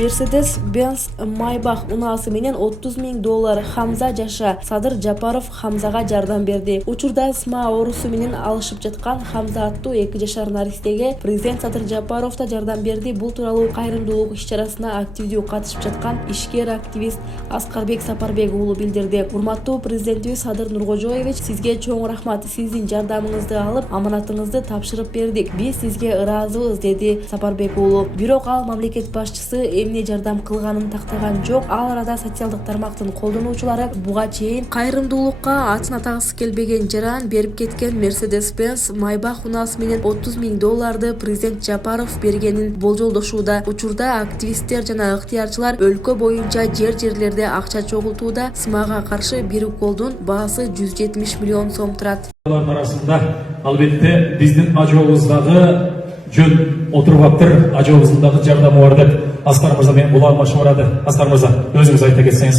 Mercedes-Benz Maybach унаасы менен $30.000 Хамза Жаша Садыр Жапаров Хамзага жардам берди. Учурда СМА оорусу менен алышып жаткан Хамза аттуу 2 жашар наристеге президент Садыр Жапаров да жардам берди. Бул тууралуу кайрымдуулук иш-чарасына активдүү катышып жаткан ишкер активист Аскарбек Сапарбек уулу билдирди. Урматтуу президентибиз Садыр Нуркожоевич, сизге чоң рахмат. Сиздин жардамыңызды алып, аманатыңызды тапшырып бердик. Биз сизге ыраазыбыз, деди Сапарбек уулу. Бирок ал мамлекет башчысы эмне жардам кылганын тактаган жок. Ал арада социалдык тармактын колдонуучулары буга чейин кайрымдуулукка атын атагысы келбеген жаран берип кеткен Mercedes-Benz Maybach унаасы менен $30.000 президент Жапаров бергенин болжолдошууда. Учурда активисттер жана ыктыярчылар өлкө боюнча жерлерде акча чогултууда. СМАга каршы бир уколдун баасы 170 миллион сом турат. Алардын арасында албетте биздин ажообуздагы жөн отуруп аптыр, ажообуздагы жардамы бар деп Аскар мырза менен бул алмашып барады. Аскар мырза, өзүңүз айта кетсеңиз.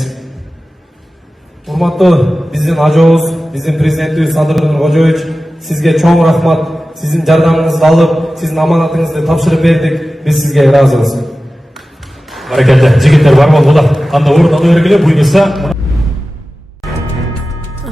Урматтуу биздин ажообуз, биздин президентибиз Садыр Нуркожоевич, сизге чоң рахмат. Сиздин жардамыңызды алып, сиздин аманатыңызды тапшырып бердик. Биз сизге ыраазыбыз. Баракалды, жигиттер бар болгула. Анда орун ала бергиле, буйнуса.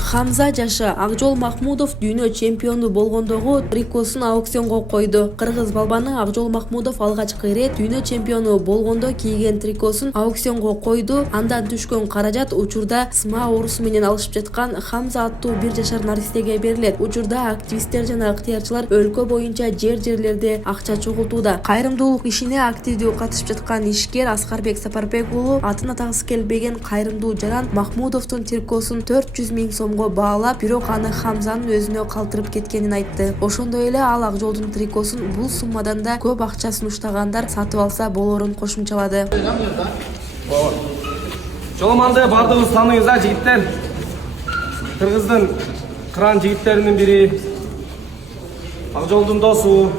Хамза Жаша Акжол Махмудов дүйнө чемпиону болгондогу трикосун аукционго койду. Кыргыз балбаны Акжол Махмудов алгачкы ирет дүйнө чемпиону болгондо кийген трикосун аукционго койду. Андан түшкөн каражат учурда СМА оорусу менен алышып жаткан Хамза аттуу 1 жашар наристеге берилет. Учурда активисттер жана ыктыярчылар өлкө боюнча жерлерде акча чогултууда. Кайрымдуулук ишине активдүү катышып жаткан ишкер Аскарбек Сапарбек уулу атын атагысы келбеген кайрымдуу жаран Махмудовдун трикосун 400 000 сомго баалап, бирок аны Хамзанын өзүнө калтырып кеткенин айтты. Ошондой эле ал Акжолдун трикосун бул суммадан да көп акчасын уштагандар сатып алса болорун кошумчалады. Жоломанды бардыгыбыз тааныйбыз да, жигиттер. Кыргыздын кыран жигиттеринин бири, Акжолдун досу.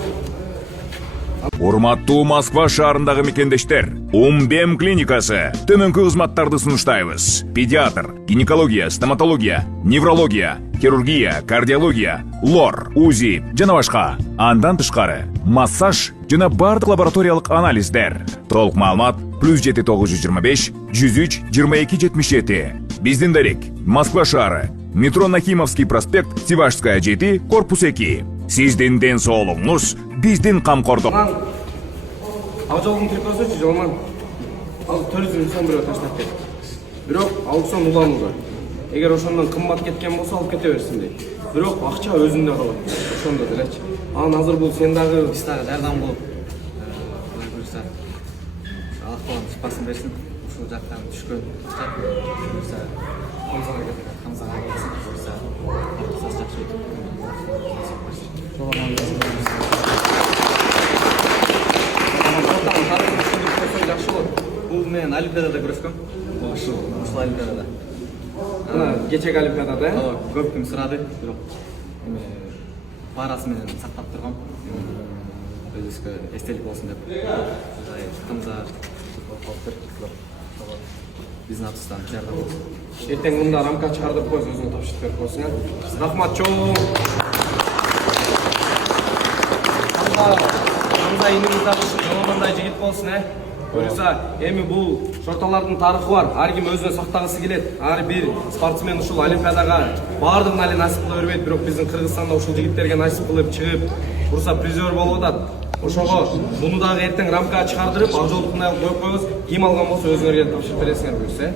Урматтуу Москва шаарындагы мекендештер, Умбем клиникасы төмөнкү кызматтарды сунуштайбыз. Педиатр, гинекология, стоматология, неврология, хирургия, кардиология, лор, УЗИ жана башка. Андан тышкары массаж жана бардык лабораториялык анализдер. Толук маалымат +7 925 103 22 77. Биздин дарек Москва шаары, метро Нахимовский проспект, Севашская 7, корпус 2. Сиздин ден соолугуңуз биздин камкордук. Акжолдун трикосу жолман. Ал 400 000 сом бирөө таштап кетти. Бирок аукцион уланууда. Эгер ошондон кымбат кеткен болсо алып кете берсин дейт. Бирок акча өзүндө калат. Ошондо делечи. Анан азыр бул сен дагы биз дагы жардам кылып буюрса Аллах шипасын берсин. Ушул жактан түшкөн буюрса Хамзага келсин. Буюрса жакшы өтүп. Бул менен Олимпиадада күрөскөм. Ушул Олимпиадада. кечеги Олимпиадада, көп ким сурады, бирок парасы менен сактап тургам. Өзүбүзгө эстелик болсун деп. Хамза биздин атыбыздан жардам болсун. Эртең мында рамка чыгардып коюп өзүңө тапшырып берип койсуң. Рахмат чоң. Хамза инеңиз дагы жоломандай жигит болсун, Көрүсө, эми бул шорталардын тарыхы бар. Ар ким өзүнө сактагысы келет. Ар бир спортсмен ушул Олимпиадага бардыгына эле насип кыла бербейт, бирок биздин Кыргызстанда ушул жигиттерге насип кылып чыгып, бурса призер болуп атат. Ошого муну дагы эртең рамкага чыгардырып, Акжолдукундай коюп коебуз. Ким алган болсо өзүңөргө тапшырып бересиңер буюрса.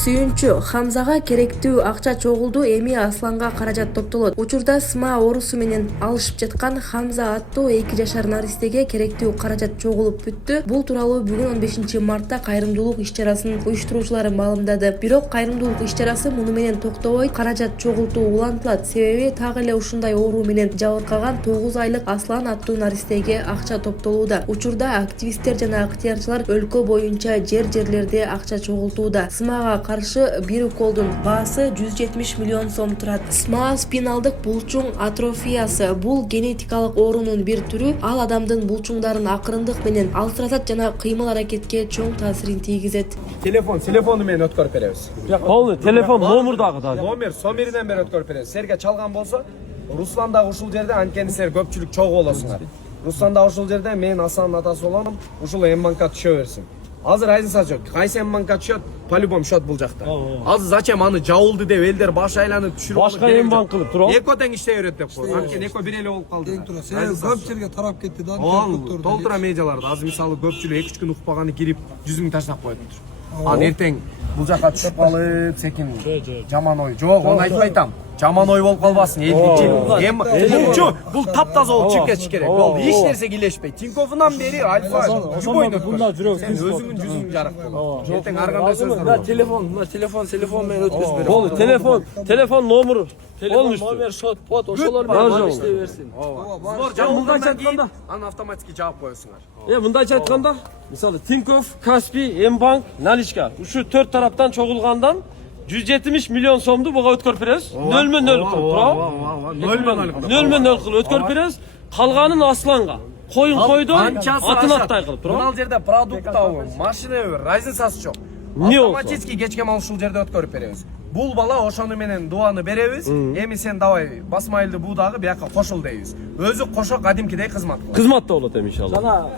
Сүйүнчү, Хамзага керектүү акча чогулду, эми Асланга каражат топтолот. Учурда СМА оорусу менен алышып жаткан Хамза аттуу 2 жашар наристеге керектүү каражат чогулуп бүттү. Бул тууралуу бүгүн 15 мартта кайрымдуулук иш-чарасын уюштуруучулары маалымдады. Бирок кайрымдуулук иш-чарасы муну менен токтобойт. Каражат чогултуу улантылат. Себеби так эле ушундай оору менен жабыркаган 9 айлык Аслан аттуу наристеге акча топтолууда. Учурда активисттер жана ыктыярчылар өлкө боюнча жерлерде акча чогултууда. СМАга каршы бир уколдун баасы 170 миллион сом турат. СМА спиналдык булчуң атрофиясы бул генетикалык оорунун бир түрү. Ал адамдын булчуңдарын акырындык менен алсыратат жана кыймыл аракетке чоң таасирин тийгизет. Телефону менен өткөрүп беребиз. Болду, телефон номурдагы да. Номер сомеринен бери өткөрүп беребиз. Силерге чалган болсо, Руслан дагы ушул жерде, анткени силер көпчүлүк чогуу болосуңар. Русланда ошол жерде мен Асанын атасы болом. Ушул М-банкка түшө берсин. Азыр разница жок. Кайсы М-банкка түшөт, по-любому счет бул жакта. Азыр зачем аны жабылды деп элдер баш айланып түшүрүп Башка М-банк кылып туруп. Эко тең иштей берет деп коюп. Анткени эко бир эле болуп калды. Көп жерге тарап кетти да. Толтура медиаларда азыр мисалы көпчүлүк 2-3 күн укпаганы кирип 100 000 таштап коюптур. Анан эртең бул жака түшүп калып секин жаман ой. Жок, аны айтып айтам. Жаман ой болуп калбасын. Бул таптаза болуп чыгып кетиш керек. Бул эч нерсе килешпейт. Тиньковунан бери Альфа любой Бунда жүрөк. сен өзүңдүн жүзүң жарык болот. Эртең ар кандай сөз бар. Телефон менен өткөзүп берем. Болду, телефон номеру. Номер, шот, пот, ошолор менен иштей берсин. Сбор жабылгандан кийин аны автоматически жаап коесуңар. Мындайча айтканда, мисалы Тинькофф, Каспий, М-банк, наличка. Ушу 4 тараптан чогулгандан 170 миллион сомду буга өткөрүп беребиз. 0,0 кылып, туурабы? 0,0 кылып өткөрүп беребиз. Калганын Асланга. Коюн койду, атын аттай кылып, туурабы? Мына жерде продукт табы, машина бер, разницасы жок. Эмне болсо? Автоматически кечке мал ушул жерде өткөрүп беребиз. Бул бала ошону менен дуаны беребиз. Эми сен давай басмайылды буудагы бияка кошул дейбиз. Өзү кошо кадимкидей кызмат кылат. Кызматта болот эми иншалла. Жана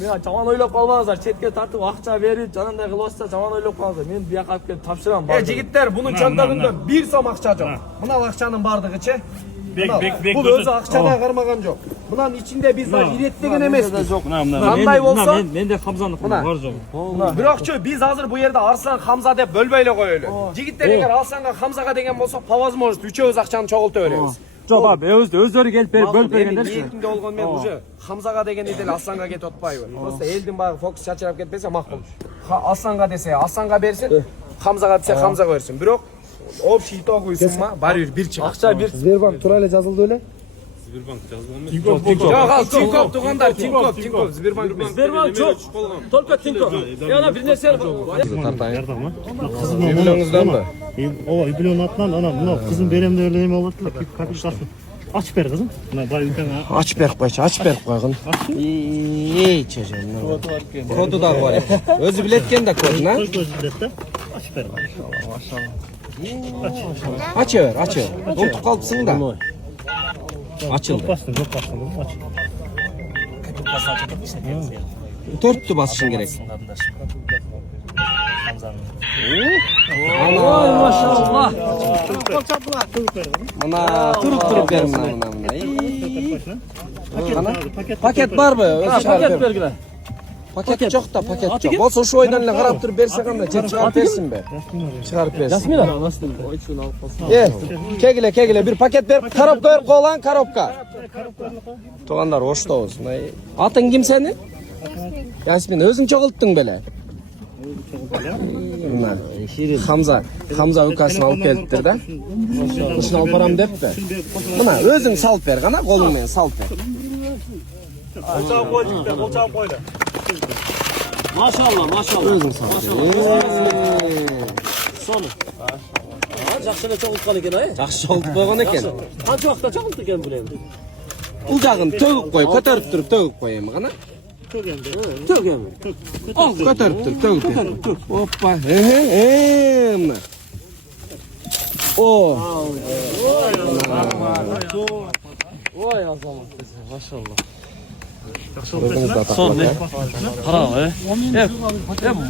мен жаман ойлоп калбаңыздар, четке тартып акча берип, жанагындай кылып атса жаман ойлоп калыңыздар. Мен бияка алып келип тапшырам. Жигиттер, бунун чантагында 1 сом акча жок. Мына акчанын бардыгычы. Бул өзү акчага кармаган жок. Мынанын ичинде биз иреттеген эмеспиз. Кандай болсо, менде Хамзаныкы бар жок. бирокчу биз азыр бу жерде Арслан Хамза деп бөлбөй эле коелу. Жигиттер эгер Арсланга Хамзага деген болсо, по возможности үчөөбүз акчаны чогулта беребиз. Жок, өздөрү келип берип бөлүп бергендер. Ниетимде болгон мен уже Хамзага дегенди деле Асланга кетип атпайбы. Просто элдин багы фокус чачырап кетпесе макул. Асланга десе Асланга берсин, Хамзага десе Хамзага берсин. Бирок общий итоговый сумма баары бир чыгат. Акча бир Сбербанк тура эле жазылды беле? Тинькофф тугандар, Тинькофф, Сбербанк эмес. Сбербанк жок. Только Тинькофф. Яна бир нерсе Үйлөрүңүздөнбү? Ооба, үйлөнүн атынан ана мына кызым берем деп эле эме болот эле, капитасын. Ачып бер кызым. Мына бай үлкен. Ачып берип койчу, ачып берип койгун. Коду дагы бар экен. Өзү билет экен да кодун, а? Өзү билет да. Ачып бер. Ачы бер. Унутуп калыпсың да. Açıldı. Bastım. Aç. Төрттү басышың керек. Ой, машалла. Мына туруп бер мына. Пакет барбы? Пакет бергиле. Пакет жок да, пакет жок. Болсо ошо ойдан эле карап туруп берсе кандай? Чыгарып берсинби? Чыгарып берсин. Жасмина. Кегиле бир пакет берип, коробка берип койлан, коробка. Тугандар оштобуз. Атың ким сенин? Ясмин, өзүң чогулттуң беле? Мына Хамза укасын алып келиптир да. Ушуну алып барам депти. Мына өзүң салып бер, гана колуң менен салып бер. Болчам койду. Машалла. Өзүң салып бер. Сону. Жакшы эле чогулткан экен, ай. Жакшы чогултуп койгон экен. Канча убакытта чогулту экен бул эми? Бул жагын төгүп кой, көтөрүп туруп төгүп кой эми гана. Төгөм. Ал, көтөрүп туруп төгүп. Оппа. Мына. Ой, азамат, машалла. Сон не? Карабы,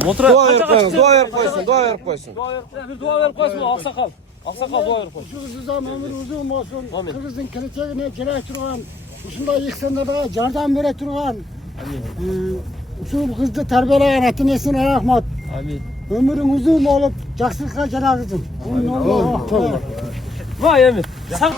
мотор. Дуа берип койсун. Bir dua verip koysun, aksakal. Aksakal dua verip koysun. Kırgız'dan ömür uzun olsun. Kırgız'ın geleceğine gerek durgan. Uşunda yıksınlara yardım vere durgan. Usul kızdı terbiyeleyen etin esine rahmat. Amin. Ömürün uzun olup jakşılıkka jana kızım. Vay emin. Sen